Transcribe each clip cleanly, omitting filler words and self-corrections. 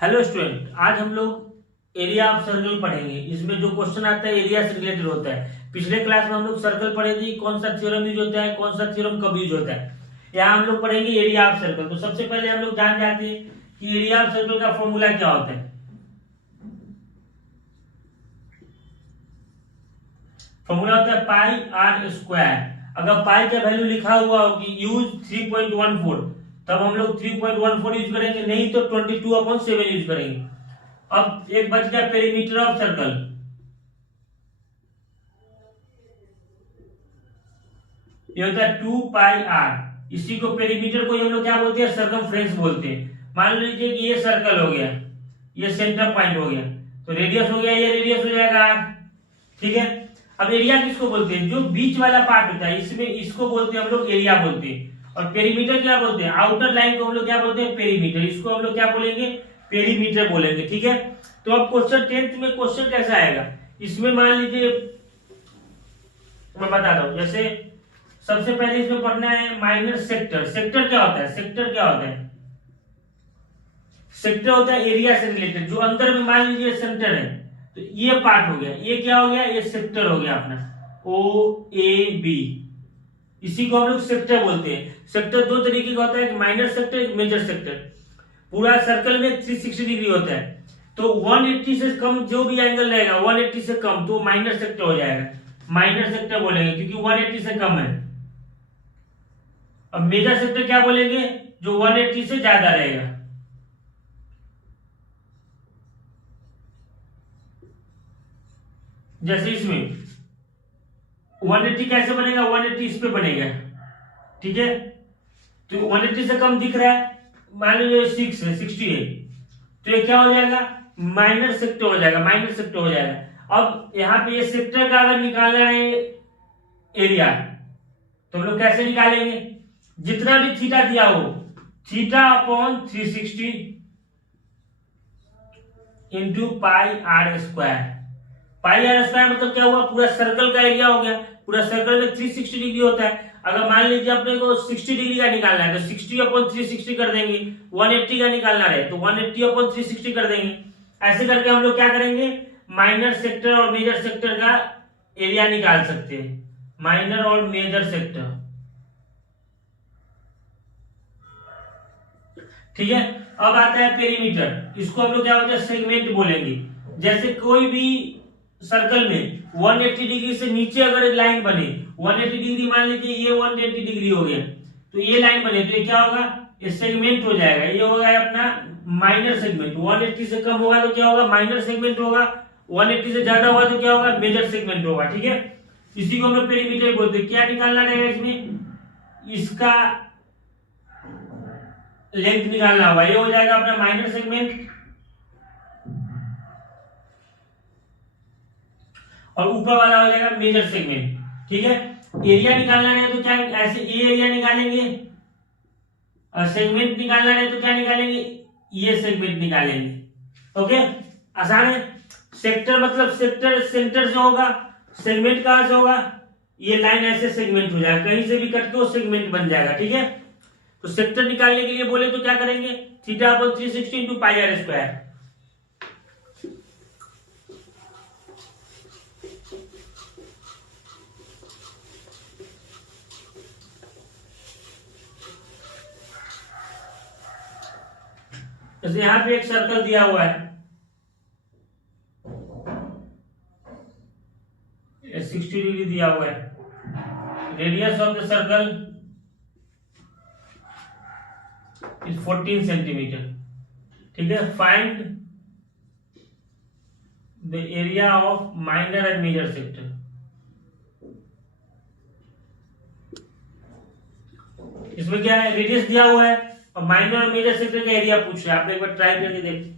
Hello student, आज हम लोग एरिया ऑफ सर्कल पढ़ेंगे। इसमें जो क्वेश्चन आता है एरिया से रिलेटेड होता है। पिछले क्लास में हम लोग सर्कल पढ़े थे, कौन सा थ्योरम यूज होता है, कौन सा थ्योरम कब यूज होता है। यहाँ हम लोग पढ़ेंगे एरिया ऑफ सर्कल। तो सबसे पहले हम लोग जान जाते हैं कि एरिया ऑफ सर्कल का फॉर्मूला क्या होता है। फॉर्मूला होता है पाई आर स्क्वायर। अगर पाई का वैल्यू लिखा हुआ हो कि यूज 3.14, तब हम लोग 3.14 यूज करेंगे, नहीं तो 22/7 यूज करेंगे। अब एक बच गया पेरीमीटर ऑफ सर्कल। ये होता है 2 पाई आर। इसी को पेरीमीटर को हम लोग क्या बोलते हैं, सर्कमफ्रेंस बोलते हैं। मान लीजिए कि ये सर्कल हो गया, ये सेंटर पॉइंट हो गया, तो रेडियस हो गया, ये रेडियस हो जाएगा आर। ठीक है। अब एरिया किसको बोलते हैं, जो बीच वाला पार्ट होता है इसमें, इसको बोलते हैं हम लोग एरिया बोलते हैं। और पेरीमीटर क्या बोलते हैं, आउटर लाइन को हम लोग क्या बोलते हैं, पेरीमीटर। इसको हम लोग क्या बोलेंगे, पेरीमीटर बोलेंगे। ठीक है। तो अब क्वेश्चन 10th में क्वेश्चन कैसा आएगा, इसमें मान लीजिए मैं बता रहा हूं। जैसे सबसे पहले इसमें पढ़ना है माइनर सेक्टर। सेक्टर क्या होता है, सेक्टर क्या होता है, सेक्टर होता है एरिया से रिलेटेड। जो अंदर में मान लीजिए सेंटर है, तो ये पार्ट हो गया, ये क्या हो गया, ये सेक्टर हो गया अपना ओ ए बी। इसी को हम लोग सेक्टर बोलते हैं। सेक्टर दो तरीके का होता है, एक माइनर सेक्टर, एक मेजर सेक्टर। पूरा सर्कल में 360 डिग्री होता है, तो 180 से कम जो भी एंगल रहेगा, 180 से कम, तो माइनर सेक्टर हो जाएगा। माइनर सेक्टर बोलेंगे क्योंकि 180 से कम है। अब मेजर सेक्टर क्या बोलेंगे, जो 180 से ज्यादा रहेगा। जैसे इसमें 180 कैसे बनेगा, 180 इस पे बनेगा। ठीक है। तो 180 से कम दिख रहा है, मान लीजिए 6 है, 60 है, तो ये क्या हो जाएगा, माइनर सेक्टर हो जाएगा, माइनर सेक्टर हो जाएगा। अब यहाँ पे ये सेक्टर का अगर निकालना है एरिया, तो हम लोग कैसे निकालेंगे, जितना भी थीटा दिया हो, theta upon 360 into pi r square. Pi r square मतलब क्या हुआ, पूरा सर्कल का एरिया हो गया। पूरा सर्कल में 360 डिग्री होता है। अगर मान लीजिए अपने को 60 डिग्री का निकालना है, तो 60/360 कर देंगे। 180 का निकालना है तो 180/360 कर देंगे। ऐसे करके हम लोग क्या करेंगे, माइनर सेक्टर और मेजर सेक्टर का एरिया निकाल सकते हैं। माइनर और मेजर सेक्टर। ठीक है। अब आता है पेरीमीटर। इसको हम लोग क्या बोलते हैं, सेगमेंट बोलेंगे। जैसे कोई भी सर्कल में 180 डिग्री से नीचे अगर एक लाइन बने, 180 डिग्री मान लीजिए ये 180 डिग्री हो गया, तो ये लाइन बने, तो ये क्या होगा, ये सेगमेंट हो जाएगा। ये होगा अपना माइनर सेगमेंट। 180 से कम होगा तो क्या होगा, माइनर सेगमेंट होगा। 180 से ज्यादा होगा तो क्या होगा, मेजर सेगमेंट होगा। ठीक है। इसी को हम लोग पेरीमीटर बोलते हैं। क्या निकालना रहेगा इसमें, इसका लेंथ निकालना होगा। ये हो जाएगा अपना माइनर सेगमेंट, और ऊपर वाला हो जाएगा मेजर सेगमेंट। ठीक है। एरिया निकालना है तो क्या, ऐसे ए एरिया निकालेंगे, और सेगमेंट निकालना है तो क्या निकालेंगे, ये सेगमेंट निकालेंगे। ओके, आसान है। सेक्टर मतलब सेक्टर सेंटर से होगा, सेगमेंट कहां से होगा, ये लाइन ऐसे सेगमेंट हो जाएगा, कहीं से भी कट के वो सेगमेंट बन जाएगा। ठीक है। तो सेक्टर निकालने के लिए बोले तो क्या करेंगे, θ/360 इंटू पाई आर स्क्वायर। जैसे यहां पे एक सर्कल दिया हुआ है, 60 डिग्री दिया हुआ है। Radius of the circle is 14 centimetre. ठीक है। Find the area of minor and major sector. इसमें क्या है, रेडियस दिया हुआ है और माइनर और मेजर सेक्टर का एरिया पूछ रहा है। आप एक बार ट्राई करके देख।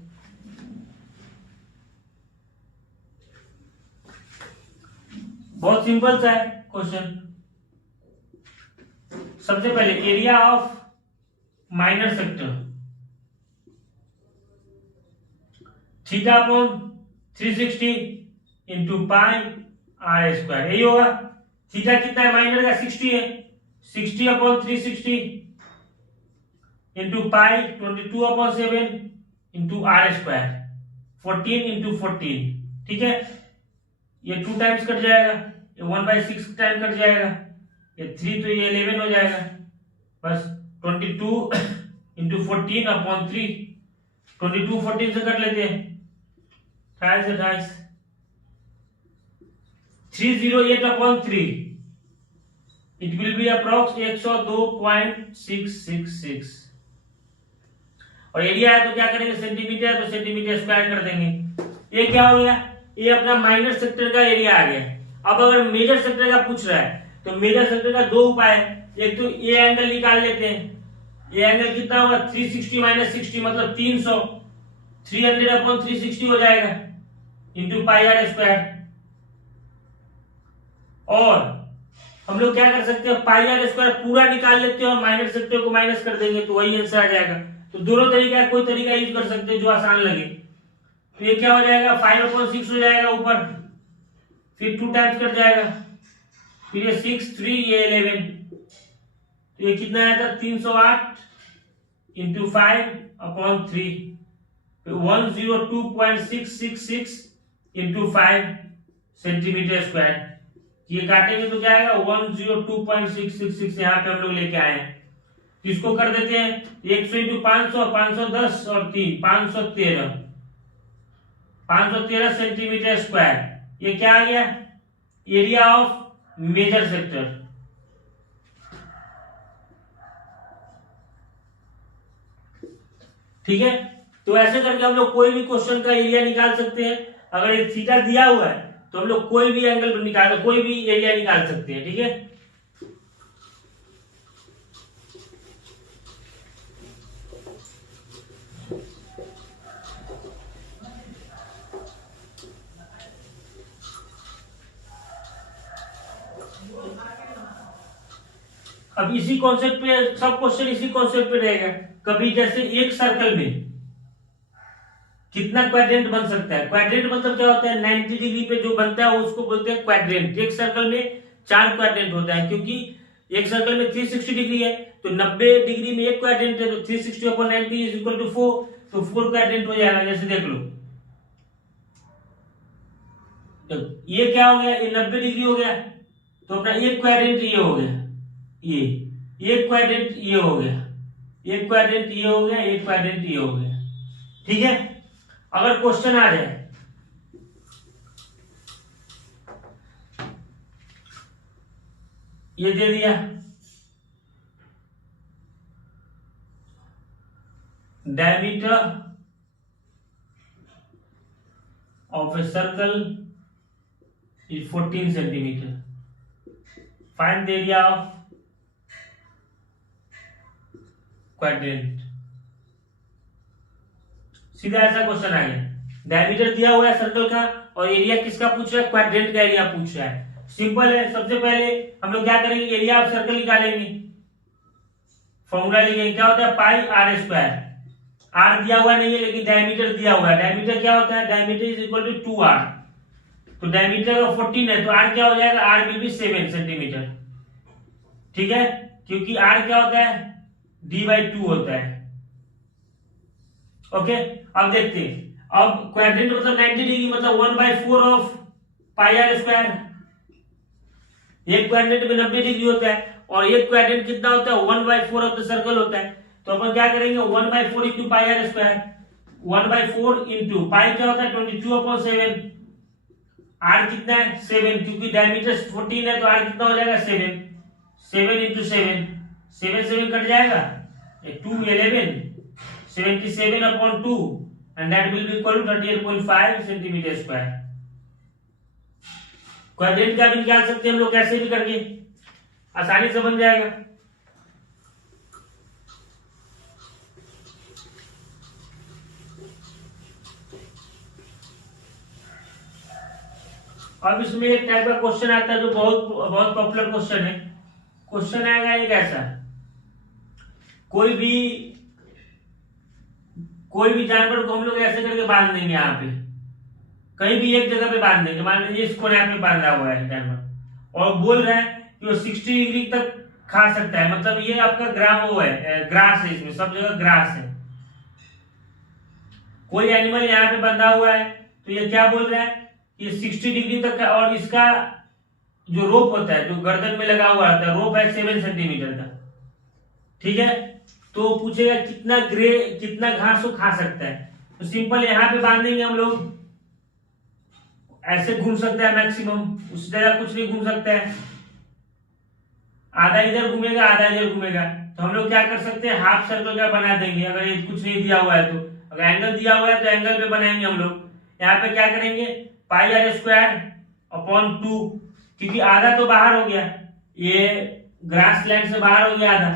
बहुत सिंपल सा है क्वेश्चन। सबसे पहले area of minor sector, θ/360 into pi r square, यही होगा। थीटा कितना है, माइनर का 60 है, 60/360 into pi 22/7 into r square, 14 into 14, ठीक है। ये 2 टाइम्स कट जाएगा, ये 1/6 टाइम कट जाएगा, ये 3 तो ये 11 हो जाएगा, बस 22 इंटू 14 अपॉन 3, 22 14 से कट लेते हैं, 28 308 upon 3, it will be approx 102.666। और एरिया है तो क्या करेंगे, सेंटीमीटर है तो सेंटीमीटर स्क्वायर कर देंगे। ये क्या हो गया, ये अपना माइनर सेक्टर का एरिया आ गया। अब अगर मेजर सेक्टर का पूछ रहा है तो मेजर सेक्टर का दो उपाय है, एक तो ये एंगल निकाल लेते हैं, ये एंगल कितना होगा 360 माइनस 60 मतलब 300, 300 अपॉन 360 हो जाएगा इंटू पाई आर स्क्वायर। और हम लोग क्या कर सकते हैं, पाई आर स्क्वायर पूरा निकाल लेते हैं और माइनर सेक्टर को माइनस कर देंगे तो वही आंसर आ जाएगा। तो दोनों तरीका है, कोई तरीका यूज कर सकते हैं जो आसान लगे। तो ये क्या हो जाएगा 5/6 हो जाएगा ऊपर, फिर 2 टाइम्स कट जाएगा, फिर ये 6 3 ये 11, तो ये कितना आया था 308 इंटू 5/3, 102.666 इंटू 5 सेंटीमीटर स्क्वायर। ये काटेंगे तो क्या आएगा 102.666, यहाँ पे हम लोग लेके आए हैं। इसको कर देते हैं 100 इंटू 500, 510 और 3 513 सेंटीमीटर स्क्वायर। ये क्या आ गया, एरिया ऑफ मेजर सेक्टर। ठीक है, तो ऐसे करके हम लोग कोई भी क्वेश्चन का एरिया निकाल सकते हैं। अगर ये थीटा दिया हुआ है तो हम लोग कोई भी एंगल निकाल, कोई भी एरिया निकाल सकते हैं। ठीक है, अब इसी कॉन्सेप्ट पे सब क्वेश्चन इसी कॉन्सेप्ट पे रहेगा। कभी जैसे एक सर्कल में कितना क्वाड्रेंट बन सकता है, क्वाड्रेंट मतलब क्या होता है 90 डिग्री पे जो बनता है उसको बोलते हैं क्वाड्रेंट। एक सर्कल में 4 क्वाड्रेंट होता है, क्योंकि एक सर्कल में 360 डिग्री है तो 90 डिग्री में एक क्वाड्रेंट है, तो 360/90 इज इक्वल टू 4, तो 4 क्वाड्रेंट हो जाएगा। जैसे देख लो ये क्या हो गया, ये 90 डिग्री हो गया, तो अपना एक क्वाड्रेंट ये हो गया, ये एक क्वाड्रेंट ये हो गया, एक क्वाड्रेंट ये हो गया, एक क्वाड्रेंट ये हो गया। ठीक है, अगर क्वेश्चन आ जाए ये दे दिया diameter of a circle is 14 centimetre, find the area of quadrant. सीधा ऐसा क्वेश्चन आ गया, डायमीटर दिया हुआ है सर्कल का और एरिया किसका पूछ रहा है, क्वाड्रेंट का एरिया पूछ रहा है। सिंपल है, सबसे पहले हम लोग क्या करेंगे, एरिया ऑफ सर्कल निकालेंगे। फॉर्मूला लिखेंगे, क्या होता है पाई आर स्क्वायर। आर दिया हुआ नहीं है लेकिन डायमीटर दिया हुआ है। डायमीटर क्या होता है, diameter is equal to 2r, तो डायमीटर का 14 है तो आर क्या हो जाएगा, आर विल बी 7 सेंटीमीटर। ठीक है, क्योंकि आर क्या होता है d/2 होता है। ओके, अब देखते हैं, अब क्वाड्रेंट मतलब 90 डिग्री मतलब 1/4 ऑफ पाई आर स्क्वायर। एक क्वाड्रेंट में 90 डिग्री होता है और एक क्वाड्रेंट कितना होता है 1/4 ऑफ द सर्कल होता है। तो अपन क्या करेंगे 1/4 into pi r square, 1/4 into pi क्या होता है 22/7, आर कितना है 7, क्योंकि डायमीटर 14 है तो आर कितना हो जाएगा 7, 7 इंटू 7, 7 कट जाएगा, 2 11, 77/2 and that will be equal to 38.5 centimetre square. Quadrant का भी निकाल सकते हैं हम लोग, कैसे भी करके आसानी से बन जाएगा। अब इसमें एक टाइप का क्वेश्चन आता है जो बहुत बहुत पॉपुलर क्वेश्चन है। क्वेश्चन आएगा एक ऐसा, कोई भी जानवर को हम लोग ऐसे करके बांध देंगे, यहाँ पे कहीं भी एक जगह पे बांध देंगे, मान लीजिए इसको यहाँ पे बांधा हुआ है जानवर और बोल रहा है कि वो 60 डिग्री तक खा सकता है, मतलब ये आपका ग्रास है, इसमें सब जगह ग्रास है। कोई एनिमल यहाँ पे बंधा हुआ है तो ये क्या बोल रहा है, ये 60 डिग्री तक का, और इसका जो रोप होता है जो गर्दन में लगा हुआ होता है रोप है 7 सेंटीमीटर का, ठीक है। तो पूछेगा कितना घास वो खा सकता है, तो सिंपल यहाँ पे बांधेंगे हम लोग, ऐसे घूम सकता है मैक्सिमम, उससे ज्यादा कुछ नहीं घूम सकता है, आधा इधर घूमेगा आधा इधर घूमेगा। तो हम लोग क्या कर सकते हैं, हाफ सर्कल का बना देंगे, अगर ये कुछ नहीं दिया हुआ है तो। अगर एंगल दिया हुआ है तो एंगल पे बनाएंगे हम लोग। यहाँ पे क्या करेंगे, पाई आर स्क्वायर अपॉन 2, क्योंकि आधा तो बाहर हो गया, ये ग्रास लैंड से बाहर हो गया आधा,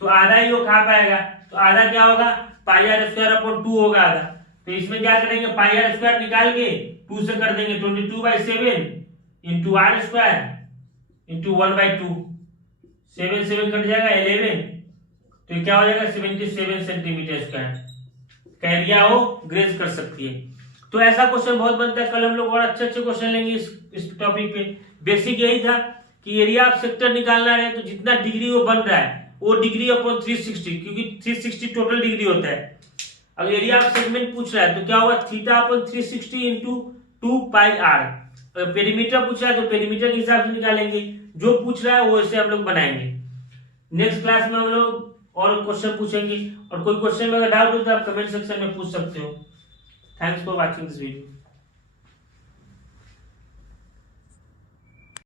तो आधा ही वो खा पाएगा, तो आधा क्या होगा, पाई आर स्क्वायर अपॉन 2 होगा आधा। तो इसमें क्या करेंगे, पाई आर स्क्वायर निकाल के 2 से कर देंगे, 22/7 into r square into 1/2, 7 cut जाएगा 11, तो क्या हो जाएगा 77 सेंटीमीटर स्क्वायर का एरिया वो ग्रेज कर सकती है। तो ऐसा क्वेश्चन बहुत बनता है, कल हम लोग और अच्छे अच्छे क्वेश्चन लेंगे इस टॉपिक पे। बेसिक यही था कि एरिया ऑफ सेक्टर निकालना है तो जितना डिग्री वो बन रहा है वो डिग्री अपॉन 360, क्योंकि 360 टोटल डिग्री होता है। अगर एरिया ऑफ सेगमेंट पूछ रहा है तो क्या होगा, theta upon 360 into 2 pi r. अगर पेरीमीटर पूछ रहा है तो पेरीमीटर के हिसाब से निकालेंगे, जो पूछ रहा है वो ऐसे हम लोग बनाएंगे। नेक्स्ट क्लास में हम लोग और क्वेश्चन पूछेंगे, और कोई क्वेश्चन में अगर डाउट हो तो आप कमेंट सेक्शन में पूछ सकते हो। Thanks for watching this video.